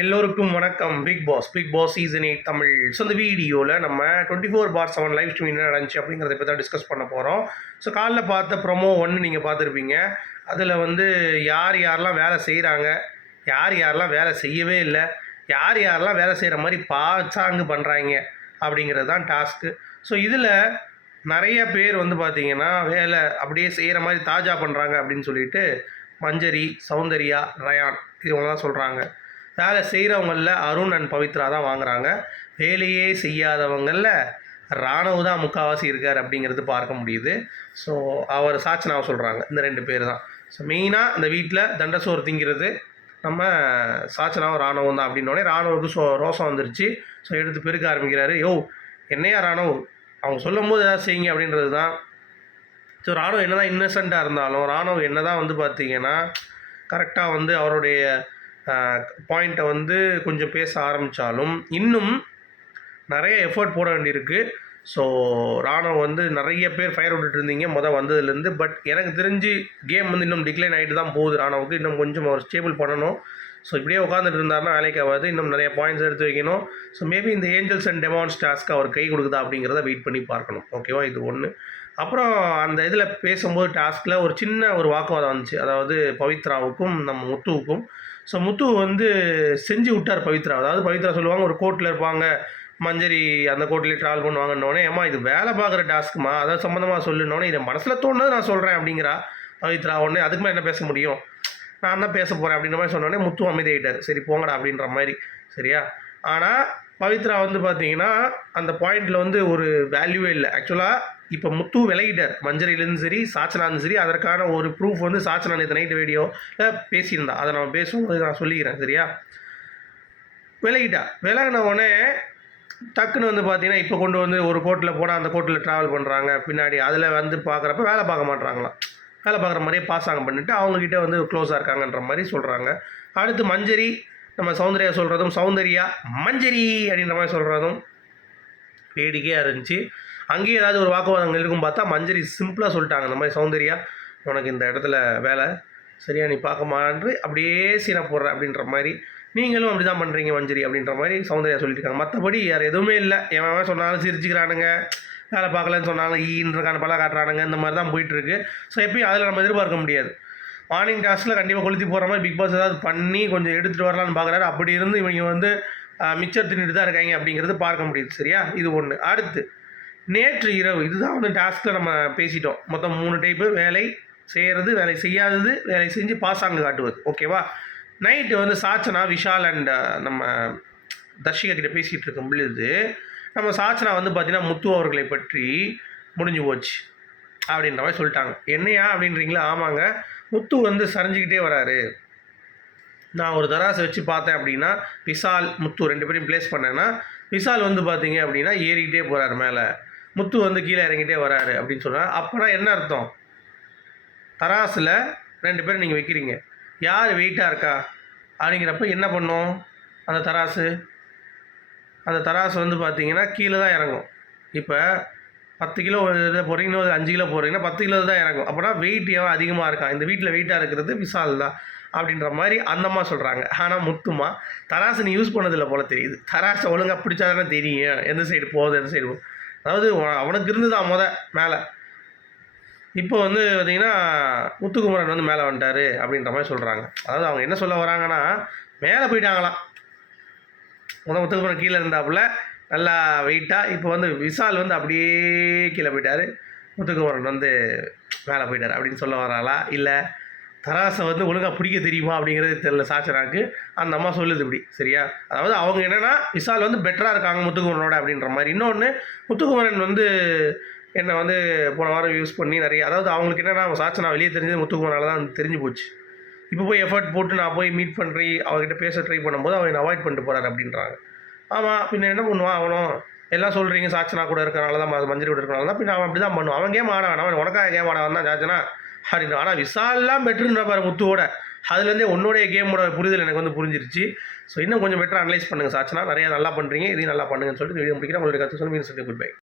எல்லோருக்கும் வணக்கம். Bigg Boss season 8 Tamil. So இந்த வீடியோவில் நம்ம 24/7 லைவ் ஸ்ட்ரீம் என்ன நடந்துச்சு அப்படிங்கிறத பற்றி தான் டிஸ்கஸ் பண்ண போகிறோம். ஸோ காலைல பார்த்த ப்ரொமோ 1 நீங்கள் பார்த்துருப்பீங்க. அதில் வந்து யார் யாரெல்லாம் வேலை செய்கிறாங்க, யார் யாரெல்லாம் வேலை செய்யவே இல்லை, யார் யாரெல்லாம் வேலை செய்கிற மாதிரி பாச்சாங்கு பண்ணுறாங்க அப்படிங்கிறது தான் டாஸ்க்கு. ஸோ இதில் நிறைய பேர் வந்து பார்த்திங்கன்னா வேலை அப்படியே செய்கிற மாதிரி தாஜா பண்ணுறாங்க அப்படின்னு சொல்லிட்டு மஞ்சரி, சௌந்தர்யா, ரயான் இவங்க தான் சொல்கிறாங்க. வேலை செய்கிறவங்களில் அருண் அண்ட் பவித்ரா தான் வாங்குகிறாங்க. வேலையே செய்யாதவங்களில் ராணுவ தான் முக்கால்வாசி இருக்கார் அப்படிங்கிறது பார்க்க முடியுது. ஸோ அவர் சாட்சனாவை சொல்கிறாங்க. இந்த 2 பேர் தான். ஸோ மெயினாக இந்த வீட்டில் தண்டசோறு திங்கிறது நம்ம சாட்சனாவும் ராணுவம் தான் அப்படின்னோடனே ராணுவுக்கு ரோசம் வந்துருச்சு. ஸோ எடுத்து பெருக்க ஆரம்பிக்கிறாரு. என்னையா ராணுவம் அவங்க சொல்லும் போது எதாவது செய்யுங்க அப்படின்றது தான். ஸோ ராணுவம் என்ன தான் இன்னசென்ட்டாக இருந்தாலும் ராணுவம் என்ன தான் வந்து பார்த்திங்கன்னா கரெக்டாக வந்து அவருடைய பாயிண்ட்டை வந்து கொஞ்சம் பேச ஆரம்பித்தாலும் இன்னும் நிறைய எஃபர்ட் போட வேண்டியிருக்கு. ஸோ ராணுவம் வந்து நிறைய பேர் ஃபயர் விட்டுட்டு இருந்தீங்க வந்ததுலேருந்து. பட் எனக்கு தெரிஞ்சு கேம் வந்து இன்னும் டிக்ளைன் ஆகிட்டு தான் போகுது. ராணுவுக்கு இன்னும் கொஞ்சம் அவர் ஸ்டேபிள் பண்ணணும். ஸோ இப்படியே உட்காந்துட்டு இருந்தாருன்னா வேலைக்கு ஆகாது. இன்னும் நிறைய பாயிண்ட்ஸ் எடுத்து வைக்கணும். ஸோ மேபி இந்த ஏஞ்சல்ஸ் அண்ட் டெமான்ஸ் டாஸ்க்கு அவர் கை கொடுக்குதா அப்படிங்கிறத வெயிட் பண்ணி பார்க்கணும். ஓகேவா, இது ஒன்று. அப்புறம் அந்த இதில் பேசும்போது டாஸ்கில் ஒரு சின்ன வாக்குவாதம் வந்துச்சு. அதாவது பவித்ராவுக்கும் நம்ம முத்துவுக்கும். ஸோ முத்து வந்து செஞ்சு விட்டார் பவித்ரா. அதாவது பவித்ரா சொல்லுவாங்க ஒரு கோர்ட்டில் இருப்பாங்க, மஞ்சரி அந்த கோர்ட்லேயே ட்ராவல் பண்ணுவாங்கன்னொடனே, ஏமா இது வேலை பார்க்குற டாஸ்க்குமா, அதாவது சம்மந்தமாக சொல்லுனோடனே இதை மனசில் தோணுது நான் சொல்கிறேன் அப்படிங்கிறா பவித்ரா. உடனே அதுக்கு மேலே என்ன பேச முடியும், நான் தான் பேச போகிறேன் அப்படின்ற மாதிரி சொன்னோடனே முத்து அமைதியாகிட்டார். சரி போங்கடா அப்படின்ற மாதிரி. சரியா, ஆனால் பவித்ரா வந்து பார்த்தீங்கன்னா அந்த பாயிண்டில் வந்து ஒரு வேல்யூவே இல்லை. ஆக்சுவலாக இப்போ முத்து விலகிட்டார் மஞ்சரிலேருந்து சரி சாச்சனாலும் சரி. அதற்கான ஒரு ப்ரூஃப் வந்து சாச்சனா நேற்று நைட்டு வீடியோவில் பேசியிருந்தா. அதை நம்ம பேசும்போது நான் சொல்லிக்கிறேன். சரியா, விலகின உடனே டக்குன்னு வந்து பார்த்தீங்கன்னா இப்போ கொண்டு வந்து ஒரு கோர்ட்டில் போனால் அந்த கோர்ட்டில் ட்ராவல் பண்ணுறாங்க. பின்னாடி அதில் வந்து பார்க்குறப்ப வேலை பார்க்க மாட்றாங்களாம். வேலை பார்க்குற மாதிரியே பாசாங்க பண்ணிவிட்டு அவங்கக்கிட்ட வந்து க்ளோஸாக இருக்காங்கன்ற மாதிரி சொல்கிறாங்க. அடுத்து மஞ்சரி நம்ம சௌந்தர்யா சொல்கிறதும், சௌந்தர்யா மஞ்சரி அப்படின்ற மாதிரி சொல்கிறதும் வேடிக்கையாக இருந்துச்சு. அங்கேயே ஏதாவது ஒரு வாக்குவாதங்கள் இருக்கும் பார்த்தா மஞ்சரி சிம்பிளாக சொல்லிட்டாங்க. இந்த மாதிரி சௌந்தர்யா உனக்கு இந்த இடத்துல வேலை சரியா, நீ பார்க்க மாட்டு அப்படியே சீனை போடுற அப்படின்ற மாதிரி, நீங்களும் அப்படி தான் பண்ணுறீங்க மஞ்சரி அப்படின்ற மாதிரி சௌந்தர்யா சொல்லியிருக்காங்க. மற்றபடி யார் எதுவுமே இல்லை. எவன் சொன்னாலும் சிரிச்சுக்கிறானுங்க, வேலை பார்க்கலன்னு சொன்னாலும் ஈன்றக்கான பல காட்டுறானுங்க. இந்த மாதிரி தான் போயிட்டுருக்கு. ஸோ எப்பயும் அதில் நம்ம எதிர்பார்க்க முடியாது. மார்னிங் டாஸ்கில் கண்டிப்பாக கொளுத்தி போகிற மாதிரி பிக் பாஸ் ஏதாவது பண்ணி கொஞ்சம் எடுத்துகிட்டு வரலான்னு பார்க்குறாரு. அப்படி இருந்து இவங்க வந்து மிச்சர் தின்னுட்டு தான் இருக்காங்க அப்படிங்கிறது பார்க்க முடியுது. சரியா, இது ஒன்று. அடுத்து நேற்று இரவு இதுதான் வந்து டாஸ்கில் நம்ம பேசிட்டோம். மொத்தம் 3 டைப்பு: வேலை செய்கிறது, வேலை செய்யாதது, வேலை செஞ்சு பாசாங்க காட்டுவது. ஓகேவா, நைட்டு வந்து சாச்சனா, விஷால் அண்ட் நம்ம தர்ஷிகா கிட்ட பேசிகிட்டு இருக்கும் பொழுது நம்ம சாச்சனா வந்து பார்த்திங்கன்னா முத்து அவர்களை பற்றி முடிஞ்சு போச்சு அப்படின்ற மாதிரி சொல்லிட்டாங்க. என்னையா அப்படின்றீங்களா? ஆமாங்க, முத்து வந்து சரிஞ்சிக்கிட்டே வராரு. நான் ஒரு தராசை வச்சு பார்த்தேன் அப்படின்னா விஷால் முத்து 2 பேரையும் ப்ளேஸ் பண்ணேன்னா விஷால் வந்து பார்த்தீங்க அப்படின்னா ஏறிக்கிட்டே போகிறாரு மேலே, முத்து வந்து கீழே இறங்கிட்டே வராரு அப்படின்னு சொன்னால் அப்போனா என்ன அர்த்தம்? தராசில் 2 பேரும் நீங்கள் வைக்கிறீங்க, யார் வெயிட்டாக இருக்கா அப்படிங்கிறப்ப என்ன பண்ணும் அந்த தராசு வந்து பார்த்தீங்கன்னா கீழே தான் இறங்கும். இப்போ 10 கிலோ போகிறீங்கன்னா 5 கிலோ போகிறீங்கன்னா 10 கிலோ தான் இறங்கும். அப்போனா வெயிட் எவன் அதிகமாக இருக்கான்? இந்த வீட்டில் வெயிட்டாக இருக்கிறது விஷால் தான் அப்படின்ற மாதிரி அந்தம்மா சொல்கிறாங்க. ஆனால் முத்துமா தராசு நீ யூஸ் பண்ணதில்லை போல் தெரியுது. தராசை ஒழுங்காக பிடிச்சாதானே தெரியும் எந்த சைடு போகுது எந்த சைடு போகுது. அதாவது அவனுக்கு இருந்துதான் மேலே. இப்போ வந்து பார்த்திங்கன்னா முத்துக்குமரன் வந்து மேலே வந்துட்டார் அப்படின்ற மாதிரி சொல்கிறாங்க. அதாவது அவங்க என்ன சொல்ல வராங்கன்னா மேலே போயிட்டாங்களாம். முத்துக்குமரன் கீழே இருந்தாப்புல நல்லா வெயிட்டாக. இப்போ வந்து விஷால் வந்து அப்படியே கீழே போயிட்டார், முத்துக்குமரன் வந்து மேலே போயிட்டார் அப்படின்னு சொல்ல வராளா? இல்லை தராசை வந்து ஒழுங்காக பிடிக்க தெரியுமா அப்படிங்கிறது தெரியல சாச்சனாக்கு. அந்த அம்மா சொல்லுது இப்படி. சரியா, அதாவது அவங்க என்னென்னா விஷால் வந்து பெட்டராக இருக்காங்க முத்துக்குமரனோட அப்படின்ற மாதிரி. இன்னொன்று முத்துக்குமரன் வந்து என்னை வந்து போன வாரம் யூஸ் பண்ணி நிறைய, அதாவது அவங்களுக்கு என்னென்னா சாச்சனா வெளியே தெரிஞ்சது முத்துக்குமரனால தான் தெரிஞ்சு போச்சு. இப்போ போய் எஃபர்ட் போட்டு நான் போய் மீட் பண்ணி அவர்கிட்ட பேச ட்ரை பண்ணும்போது அவன் அவாய்ட் பண்ணிட்டு போகிறார் அப்படின்றாங்க. ஆமாம், பின்ன என்ன பண்ணுவான் அவனும்? எல்லாம் சொல்கிறீங்க சாச்சனா கூட இருக்கிறனால தான், மஞ்சரி கூட இருக்கிறனால தான், பின்ன அவன் அப்படி தான் பண்ணுவான். அவன் கேம் ஆடான், அவன் உனக்காக கேம் ஆடான் தான் சாச்சனா அப்படின்னு. ஆனால் விசாலெலாம் பெட்டருன்ற பாரு முத்துவோட. அதுலேருந்தே உன்னுடைய கேமோட புரிதல் எனக்கு வந்து புரிஞ்சிருச்சு. ஸோ இன்னும் கொஞ்சம் பெட்டராக அனலைஸ் பண்ணுங்கள் சாச்சனா, நிறையா நல்லா பண்ணுறீங்க, இதையும் நல்லா பண்ணுங்கன்னு சொல்லிட்டு வீடியோ முடிக்கிறேன். உங்களுடைய கருத்து சொல்லி மீன் சொல்லி குட் பை.